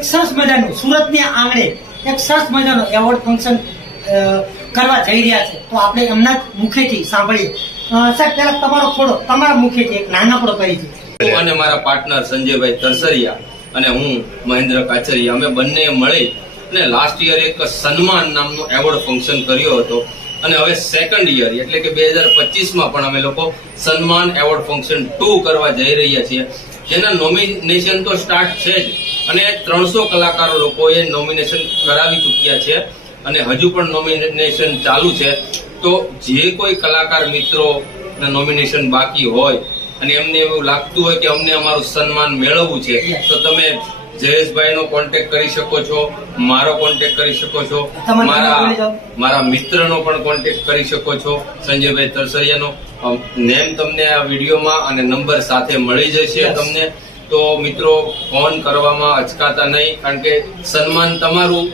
એક સરસ મજાનું સુરતની આંગણે એક સરસ મજાનું એવોર્ડ ફંક્શન કરવા જઈ રહ્યા છે, તો આપણે એમના જ મુખેથી સાંભળીએ. સાહેબ, પહેલા તમારા મુખેથી એક નાનકડો પરિચય. અને મારા પાર્ટનર સંજયભાઈ તરસરિયા અને હું મહેન્દ્ર કાચરિયા, અમે બંને મળી અને લાસ્ટ યર એક સન્માન નામનું એવોર્ડ ફંક્શન કર્યો હતો. અને હવે સેકન્ડ યર એટલે કે 2025માં પણ અમે લોકો સન્માન એવોર્ડ ફંક્શન 2 કરવા જઈ રહ્યા છીએ, જેના નોમિનેશન તો સ્ટાર્ટ છે જ અને 300 કલાકારો લોકોએ નોમિનેશન કરાવી ચૂક્યા છે અને હજુ પણ નોમિનેશન ચાલુ છે. તો જે કોઈ કલાકાર મિત્રો નોમિનેશન બાકી હોય અને એમને એવું લાગતું હોય કે અમને અમારું સન્માન મેળવવું છે, તો તમે જયેશભાઈ નો કોન્ટેક્ટ કરી શકો છો, મારો કોન્ટેક્ટ કરી શકો છો, મારા મિત્રનો પણ કોન્ટેક્ટ કરી શકો છો, સંજયભાઈ તરસરિયાનો. નેમ તમને આ વિડીયોમાં અને નંબર સાથે મળી જશે તમને. તો મિત્રો, ફોન કરવામાં અચકાતા નહીં, કારણ કે સન્માન તમારું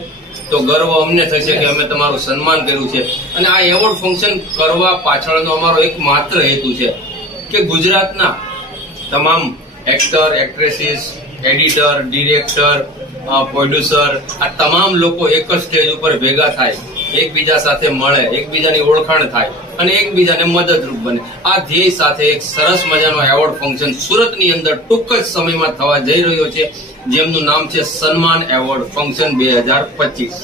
તો ગર્વ અમને થશે કે અમે તમારું સન્માન કર્યું છે. અને આ એવોર્ડ ફંક્શન કરવા પાછળનો અમારો એક માત્ર હેતુ છે કે ગુજરાતના તમામ actor, actresses, editor, director, producer, આ તમામ લોકો એક જ સ્ટેજ ઉપર ભેગા થાય, એકબીજા સાથે મળે, એકબીજાની ઓળખાણ થાય અને એકબીજાને મદદરૂપ બને. આ ધ્યેય સાથે એક સરસ મજાનો એવોર્ડ ફંક્શન સુરતની અંદર ટૂંક જ સમયમાં થવા જઈ રહ્યો છે, જેમનું નામ છે સન્માન એવોર્ડ ફંક્શન 2025.